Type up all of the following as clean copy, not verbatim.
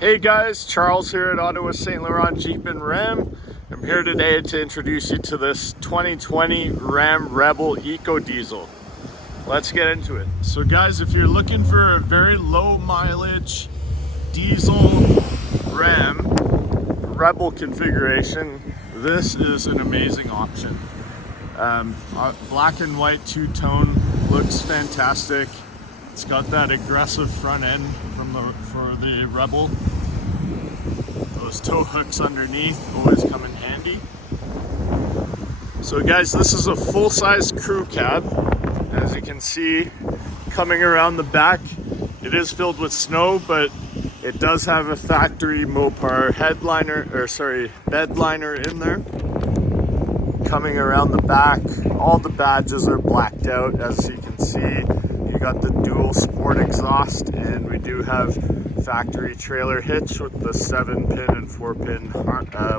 Hey guys, Charles here at Ottawa St-Laurent Jeep and Ram. I'm here today to introduce you to this 2020 Ram Rebel EcoDiesel. Let's get into it. So guys, if you're looking for a very low mileage diesel Ram Rebel configuration, this is an amazing option. Black and white two-tone looks fantastic. It's got that aggressive front end for the Rebel. Those tow hooks underneath always come in handy. So guys, this is a full-size crew cab. As you can see, coming around the back, it is filled with snow, but it does have a factory Mopar bedliner in there. Coming around the back, all the badges are blacked out, as you can see. You got the dual sport exhaust, and we do have factory trailer hitch with the 7-pin and 4-pin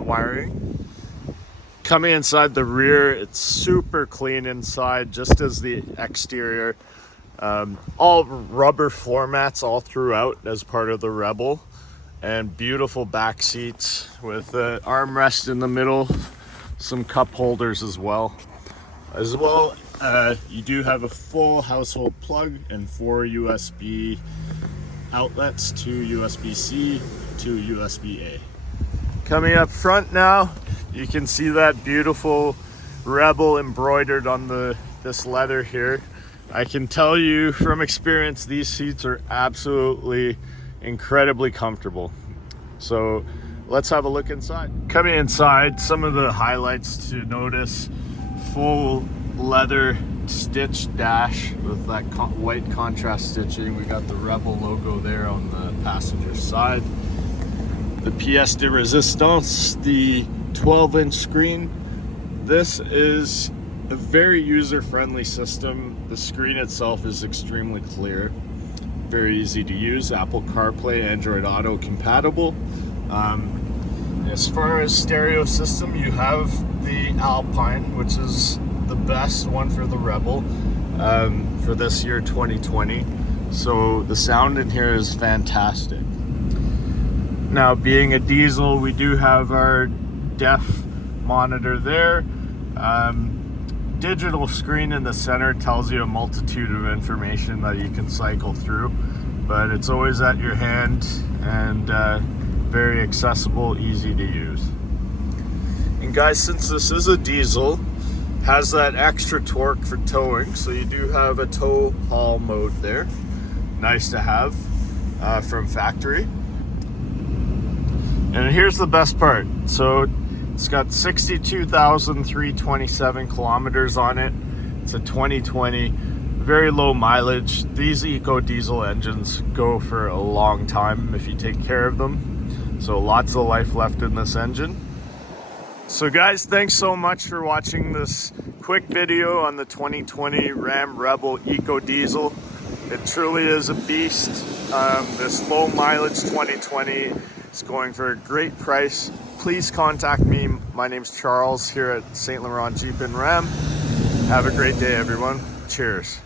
wiring. Coming inside the rear, it's super clean inside, just as the exterior. All rubber floor mats all throughout as part of the Rebel, and beautiful back seats with an armrest in the middle, some cup holders as well. You do have a full household plug and 4 USB outlets, 2 USB-C, 2 USB-A. Coming up front now, you can see that beautiful Rebel embroidered on this leather here. I can tell you from experience, these seats are absolutely incredibly comfortable. So let's have a look inside. Coming inside, some of the highlights to notice: full leather stitched dash with that white contrast stitching. We got the Rebel logo there on the passenger side. The pièce de résistance, the 12-inch screen. This is a very user-friendly system. The screen itself is extremely clear, very easy to use. Apple Carplay, Android Auto compatible. As far as stereo system, you have the Alpine, which is the best one for the Rebel for this year 2020. So the sound in here is fantastic. Now, being a diesel, we do have our DEF monitor there. Digital screen in the center tells you a multitude of information that you can cycle through, but it's always at your hand and very accessible, easy to use. And guys, since this is a diesel, has that extra torque for towing, so you do have a tow haul mode there. Nice to have from factory. And here's the best part. So it's got 62,327 kilometers on it. It's a 2020, very low mileage. These EcoDiesel engines go for a long time if you take care of them. So lots of life left in this engine. So guys, thanks so much for watching this quick video on the 2020 Ram Rebel EcoDiesel. It truly is a beast. This low mileage 2020 is going for a great price. Please contact me. My name's Charles here at St-Laurent Jeep and Ram. Have a great day, everyone. Cheers.